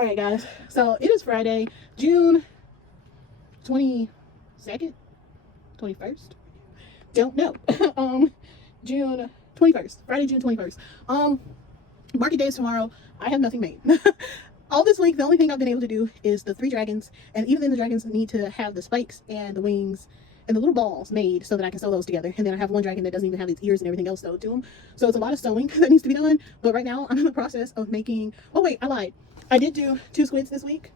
All right, guys. So it is Friday, June 22nd, 21st. Don't know. June 21st. Friday, June 21st. Market day is tomorrow. I have nothing made. All this week, the only thing I've been able to do is the 3 dragons, and even then the dragons need to have the spikes and the wings and the little balls made so that I can sew those together. And then I have one dragon that doesn't even have its ears and everything else sewed to them. So it's a lot of sewing that needs to be done. But right now, I'm in the process of making... Oh, wait, I lied. I did do 2 squids this week.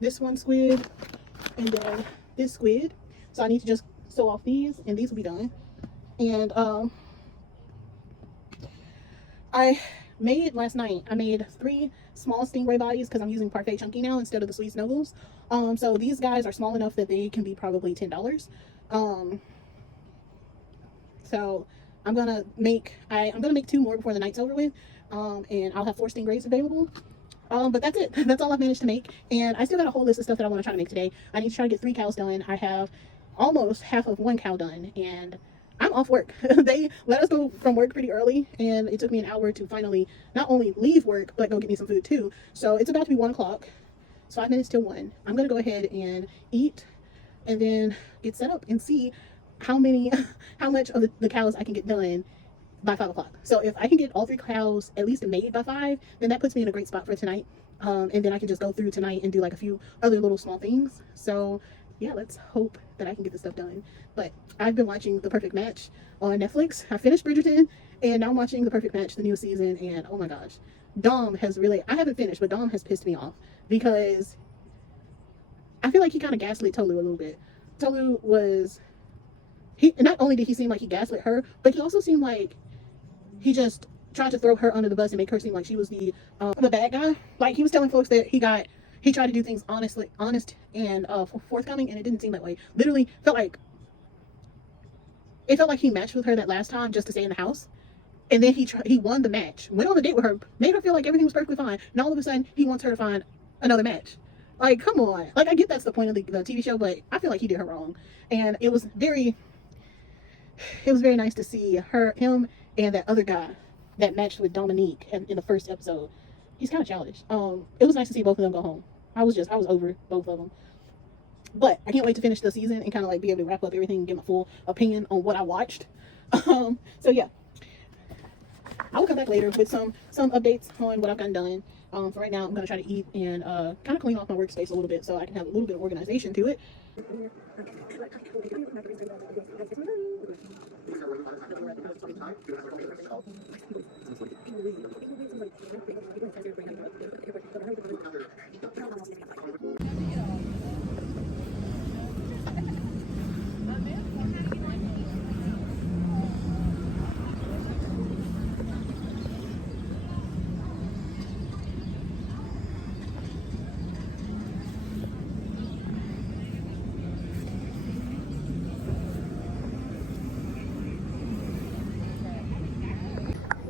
This one squid and then this squid. So I need to just sew off these, and these will be done. And I made last night, I made 3 small stingray bodies because I'm using Parfait Chunky now instead of the Sweet Snuggles. So these guys are small enough that they can be probably $10. So I'm gonna make 2 more before the night's over with, and I'll have 4 stingrays available. But that's it. That's all I've managed to make, and I still got a whole list of stuff that I want to try to make today. I need to try to get 3 cows done. I have almost half of 1 cow done, and I'm off work. They let us go from work pretty early, and it took me an hour to finally not only leave work, but go get me some food too. So it's about to be 1 o'clock. It's 5 minutes till 1. I'm going to go ahead and eat and then get set up and see how much of the cows I can get done by 5 o'clock. So if I can get all 3 cows at least made by 5, then that puts me in a great spot for tonight. And then I can just go through tonight and do like a few other little small things. So yeah, let's hope that I can get this stuff done. But I've been watching The Perfect Match on Netflix. I finished Bridgerton, and now I'm watching The Perfect Match, the new season, and oh my gosh. Dom has really, I haven't finished, but Dom has pissed me off because I feel like he kind of gaslit Tolu a little bit. Tolu was, not only did he seem like he gaslit her, but he also seemed like he just tried to throw her under the bus and make her seem like she was the bad guy. Like, he was telling folks that he tried to do things honest and forthcoming, and it didn't seem that way. Literally it felt like he matched with her that last time just to stay in the house, and then he won the match, went on a date with her, made her feel like everything was perfectly fine, and all of a sudden he wants her to find another match. Like, come on. Like, I get that's the point of the TV show, but I feel like he did her wrong. And it was very nice to see him and that other guy that matched with Dominique in the first episode. He's kind of childish. It was nice to see both of them go home. I was over both of them. But I can't wait to finish the season and kind of like be able to wrap up everything and get my full opinion on what I watched. So yeah, I will come back later with some updates on what I've gotten done. For right now, I'm going to try to eat and kind of clean off my workspace a little bit so I can have a little bit of organization to it.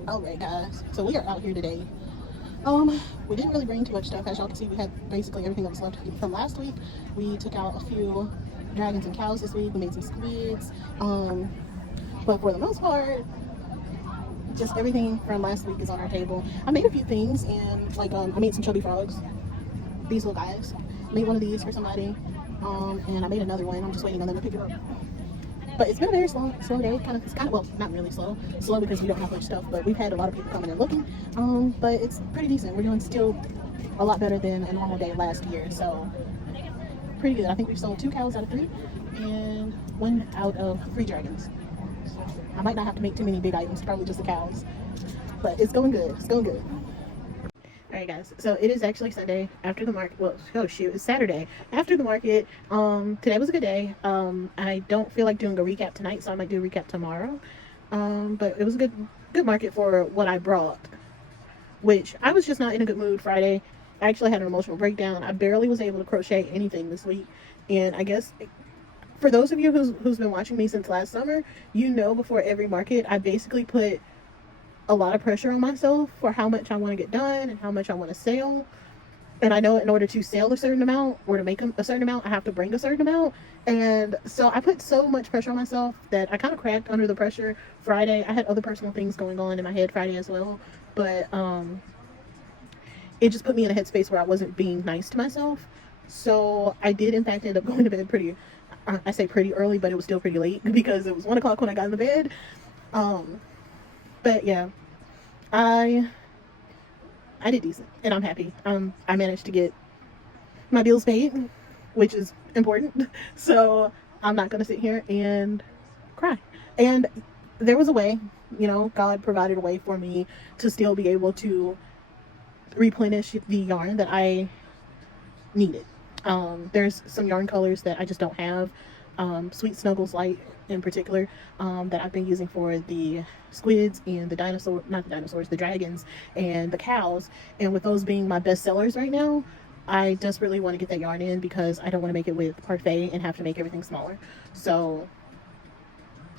Alright guys, so we are out here today. We didn't really bring too much stuff. As y'all can see, we had basically everything that was left from last week. We took out a few dragons and cows this week. We made some squids. But for the most part, just everything from last week is on our table. I made a few things, and like I made some chubby frogs. These little guys. Made one of these for somebody. And I made another one. I'm just waiting on them to pick it up. But it's been a very slow day. It's kind of, well, not really slow because we don't have much stuff, but we've had a lot of people coming and looking. But it's pretty decent. We're doing still a lot better than a normal day last year, so pretty good. I think we've sold 2 cows out of 3 and 1 out of 3 dragons. So I might not have to make too many big items, probably just the cows, but it's going good. It's going good. Alright guys, so it is actually Sunday after the market. Well, oh shoot, it's Saturday after the market. Today was a good day. I don't feel like doing a recap tonight, so I might do a recap tomorrow. But it was a good market for what I brought, which I was just not in a good mood Friday. I actually had an emotional breakdown. I barely was able to crochet anything this week, and I guess for those of you who's been watching me since last summer, you know before every market I basically put a lot of pressure on myself for how much I want to get done and how much I want to sell. And I know in order to sell a certain amount or to make a certain amount, I have to bring a certain amount. And so I put so much pressure on myself that I kind of cracked under the pressure Friday. I had other personal things going on in my head Friday as well. But it just put me in a headspace where I wasn't being nice to myself. So I did in fact end up going to bed pretty, I say pretty early, but it was still pretty late because it was 1 o'clock when I got in the bed. But yeah, I did decent and I'm happy. I managed to get my bills paid, which is important. So I'm not gonna sit here and cry. And there was a way, you know, God provided a way for me to still be able to replenish the yarn that I needed. There's some yarn colors that I just don't have. Sweet Snuggles Light in particular, that I've been using for the squids and the dinosaur, not the dinosaurs, the dragons and the cows. And with those being my best sellers right now, I desperately want to get that yarn in because I don't want to make it with parfait and have to make everything smaller. So,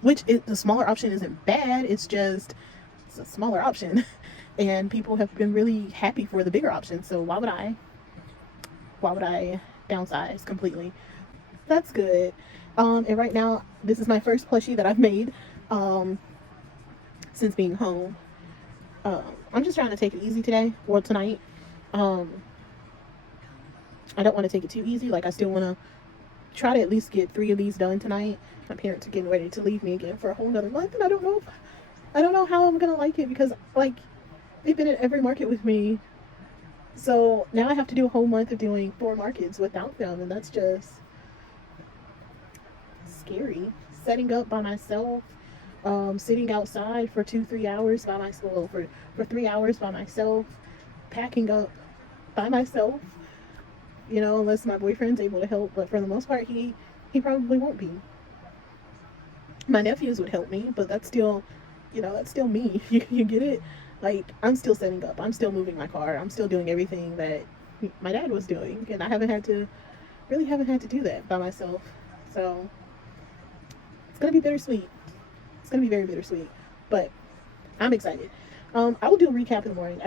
the smaller option isn't bad, it's just, it's a smaller option. And people have been really happy for the bigger option. So why would I downsize completely? That's good. And right now, this is my first plushie that I've made since being home. I'm just trying to take it easy today, or tonight. I don't want to take it too easy. Like, I still want to try to at least get 3 of these done tonight. My parents are getting ready to leave me again for a whole nother month, and I don't know how I'm gonna like it because, like, they've been at every market with me. So now I have to do a whole month of doing 4 markets without them, and that's just scary. Setting up by myself, sitting outside for 2-3 hours by myself, well, for 3 hours by myself, packing up by myself, you know, unless my boyfriend's able to help, but for the most part he probably won't be. My nephews would help me, but that's still, you know, that's still me. You get it? Like, I'm still setting up, I'm still moving my car, I'm still doing everything that my dad was doing, and I haven't had to do that by myself. So it's gonna be bittersweet. It's gonna be very bittersweet, but I'm excited. I will do a recap in the morning.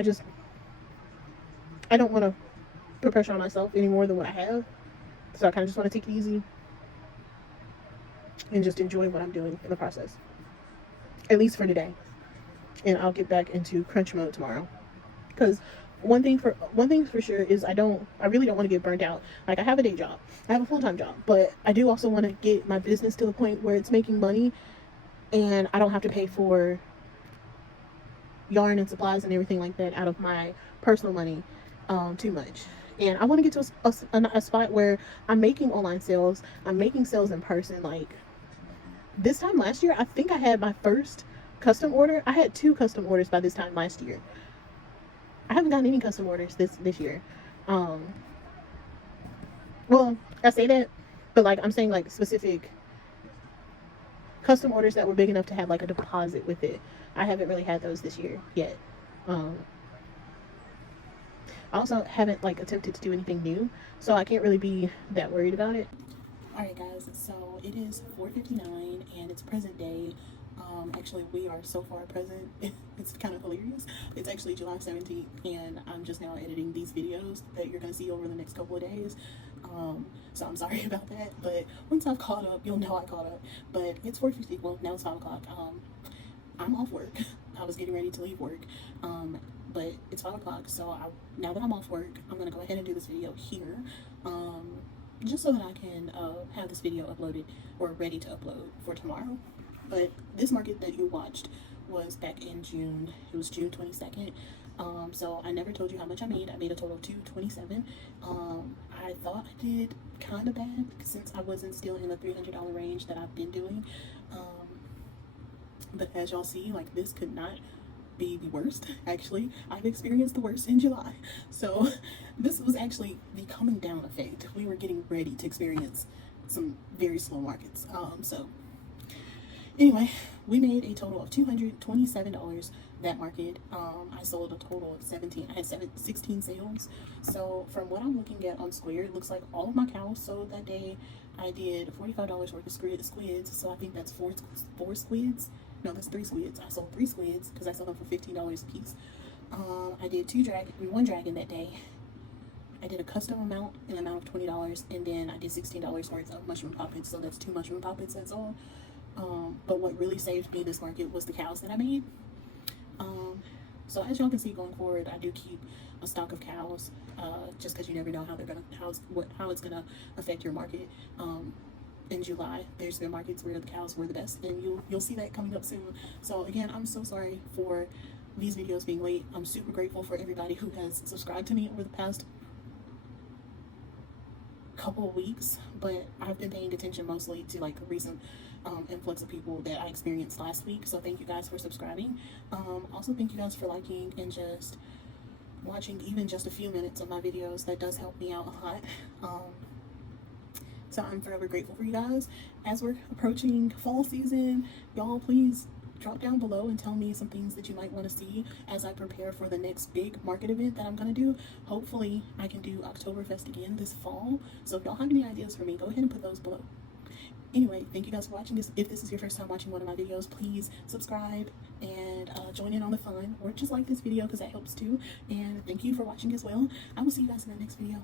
I don't want to put pressure on myself any more than what I have, so I kind of just want to take it easy and just enjoy what I'm doing in the process, at least for today. And I'll get back into crunch mode tomorrow, because one thing for sure is I really don't want to get burnt out. Like, I have a day job, I have a full-time job, but I do also want to get my business to the point where it's making money and I don't have to pay for yarn and supplies and everything like that out of my personal money too much. And I want to get to a spot where I'm making online sales, I'm making sales in person. Like, this time last year, I think I had my first custom order. I had 2 custom orders by this time last year. I haven't gotten any custom orders this year. Well, I say that, but like, I'm saying, like, specific custom orders that were big enough to have like a deposit with it. I haven't really had those this year yet. I also haven't like attempted to do anything new, so I can't really be that worried about it. Alright guys, so it is 4:59 and it's present day. Actually, we are so far present, it's kind of hilarious. It's actually July 17th and I'm just now editing these videos that you're going to see over the next couple of days. So I'm sorry about that, but once I've caught up, you'll know I caught up. But it's 4:50, well, now it's 5 o'clock. I'm off work. I was getting ready to leave work, but it's 5 o'clock, so now that I'm off work, I'm going to go ahead and do this video here, just so that I can have this video uploaded or ready to upload for tomorrow. But this market that you watched was back in June. It was June 22nd. So I never told you how much I made. I made a total of $227. I thought I did kind of bad since I wasn't still in the $300 range that I've been doing. But as y'all see, like, this could not be the worst. Actually, I've experienced the worst in July. So this was actually the coming down effect. We were getting ready to experience some very slow markets. So anyway, we made a total of $227 that market. I sold a total of 16 sales. So from what I'm looking at on Square, it looks like all of my cows sold that day. I did $45 worth of squids, so I think that's four squids. No, that's 3 squids. I sold 3 squids because I sold them for $15 a piece. I did 1 dragon that day. I did a custom amount in the amount of $20, and then I did $16 worth of mushroom poppets, so that's 2 mushroom poppets, that's all. But what really saved me this market was the cows that I made. So as y'all can see, going forward, I do keep a stock of cows, just because you never know how they're gonna how it's gonna affect your market. In July, there's been markets where the cows were the best, and you'll see that coming up soon. So again, I'm so sorry for these videos being late. I'm super grateful for everybody who has subscribed to me over the past couple of weeks, but I've been paying attention mostly to like a recent influx of people that I experienced last week. So thank you guys for subscribing. Also thank you guys for liking and just watching even just a few minutes of my videos. That does help me out a lot. So I'm forever grateful for you guys. As we're approaching fall season, y'all please drop down below and tell me some things that you might want to see as I prepare for the next big market event that I'm going to do. Hopefully I can do Oktoberfest again this fall. So if y'all have any ideas for me, go ahead and put those below. Anyway, thank you guys for watching this. If this is your first time watching one of my videos, please subscribe and join in on the fun, or just like this video because that helps too. And thank you for watching as well. I will see you guys in the next video.